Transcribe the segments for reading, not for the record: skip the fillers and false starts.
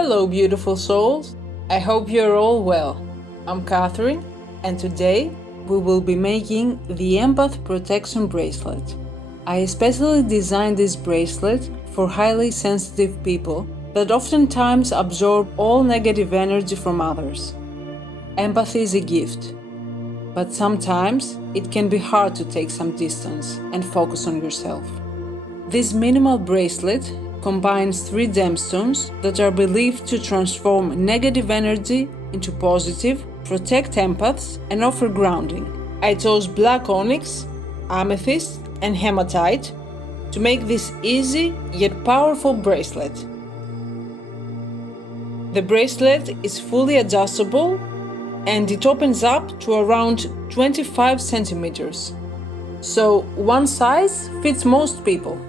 Hello, beautiful souls. I hope you're all well. I'm Catherine, and today we will be making the Empath Protection Bracelet. I especially designed this bracelet for highly sensitive people that oftentimes absorb all negative energy from others. Empathy is a gift, but sometimes it can be hard to take some distance and focus on yourself. This minimal bracelet combines 3 gemstones that are believed to transform negative energy into positive, protect empaths, and offer grounding. I chose Black Onyx, Amethyst, and Hematite to make this easy yet powerful bracelet. The bracelet is fully adjustable and it opens up to around 25 centimeters. So one size fits most people.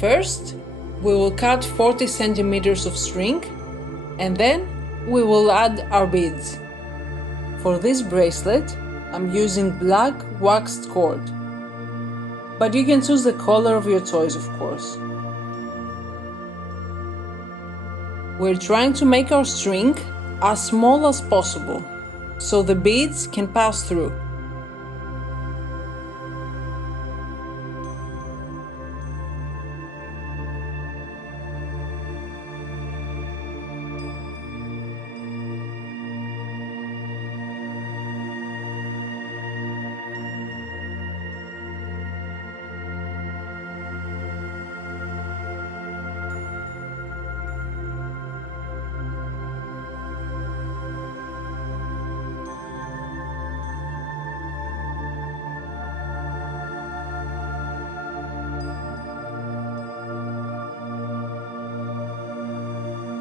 First, we will cut 40 centimeters of string and then we will add our beads. For this bracelet, I'm using black waxed cord, but you can choose the color of your choice, of course. We're trying to make our string as small as possible so the beads can pass through.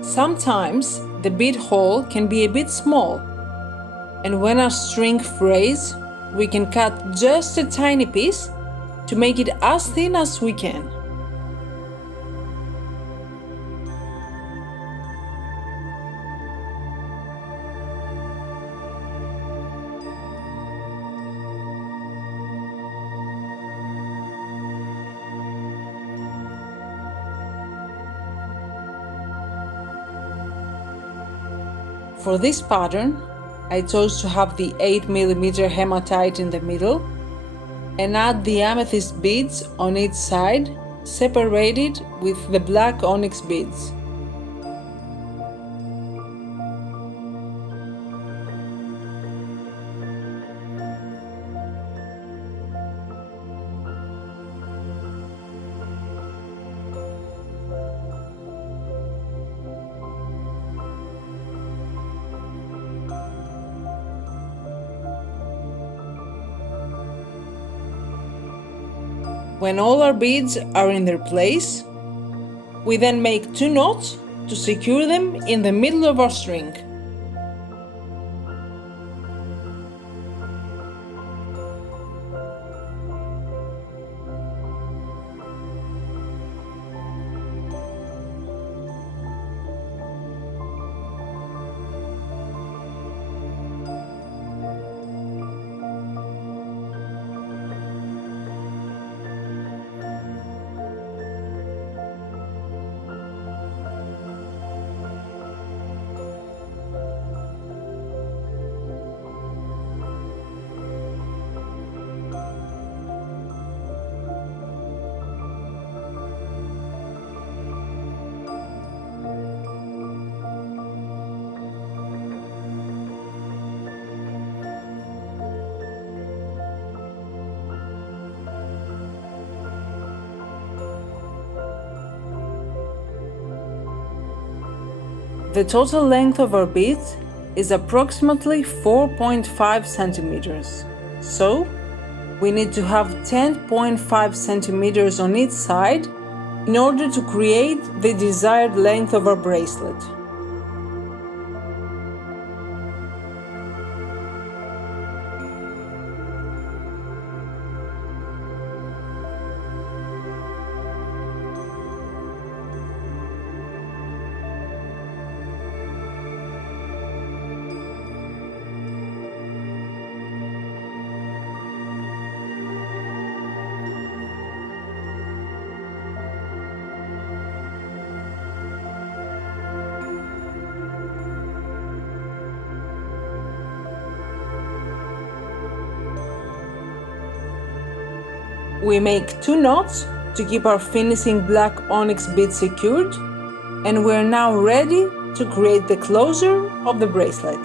Sometimes the bead hole can be a bit small, and when our string frays, we can cut just a tiny piece to make it as thin as we can. For this pattern, I chose to have the 8mm hematite in the middle and add the amethyst beads on each side, separated with the black onyx beads. When all our beads are in their place, we then make 2 knots to secure them in the middle of our string. The total length of our beads is approximately 4.5 centimeters. So, we need to have 10.5 centimeters on each side in order to create the desired length of our bracelet. We make 2 knots to keep our finishing black onyx bead secured, and we're now ready to create the closure of the bracelet.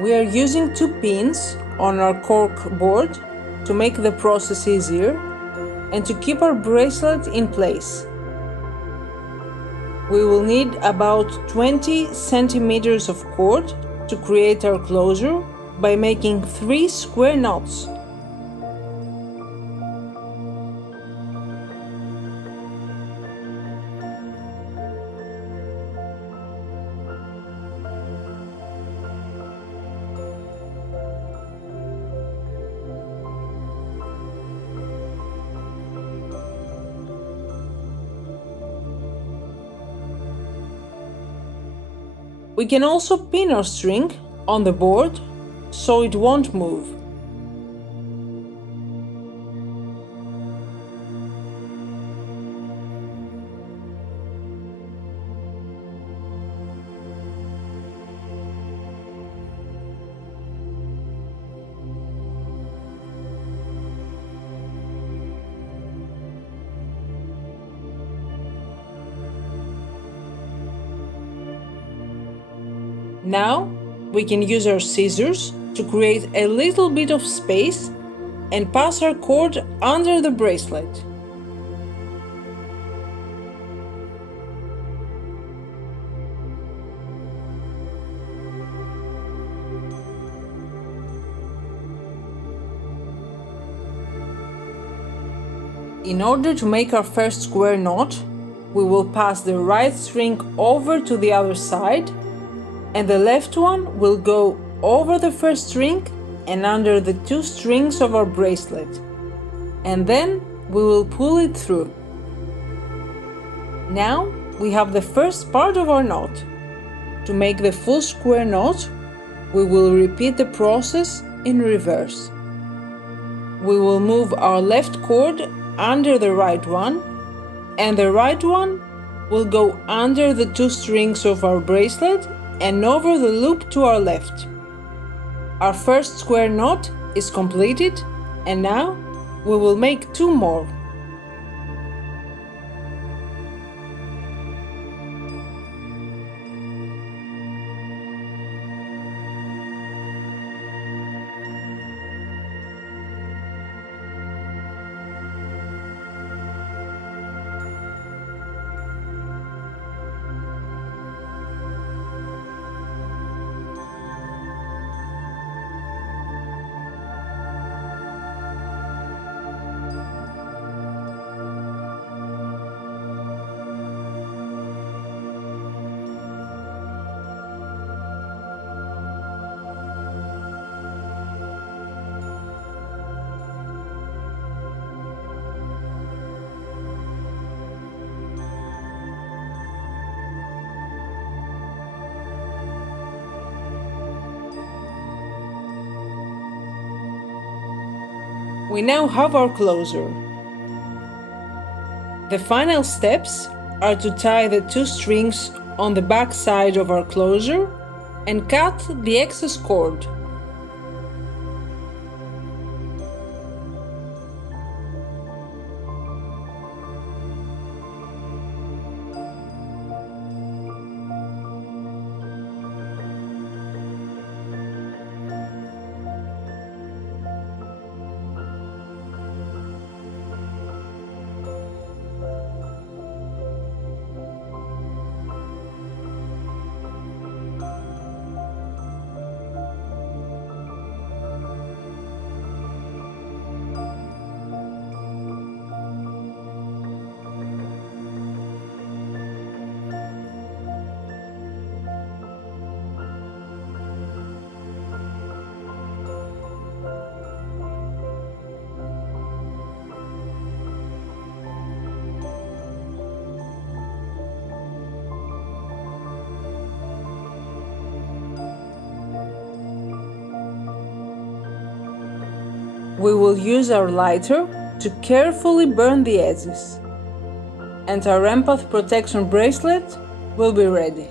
We are using 2 pins on our cork board to make the process easier and to keep our bracelet in place. We will need about 20 centimeters of cord to create our closure by making 3 square knots. We can also pin our string on the board so it won't move. Now we can use our scissors to create a little bit of space and pass our cord under the bracelet. In order to make our first square knot, we will pass the right string over to the other side, and the left one will go over the first string and under the 2 strings of our bracelet, and then we will pull it through. Now we have the first part of our knot. To make the full square knot, we will repeat the process in reverse. We will move our left cord under the right one, and the right one will go under the 2 strings of our bracelet and over the loop to our left. Our first square knot is completed, and now we will make 2 more. We now have our closure. The final steps are to tie the 2 strings on the back side of our closure and cut the excess cord. We will use our lighter to carefully burn the edges, and our Empath Protection bracelet will be ready.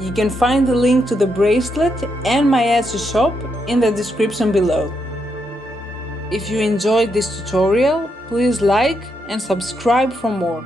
You can find the link to the bracelet and my Etsy shop in the description below. If you enjoyed this tutorial, please like and subscribe for more.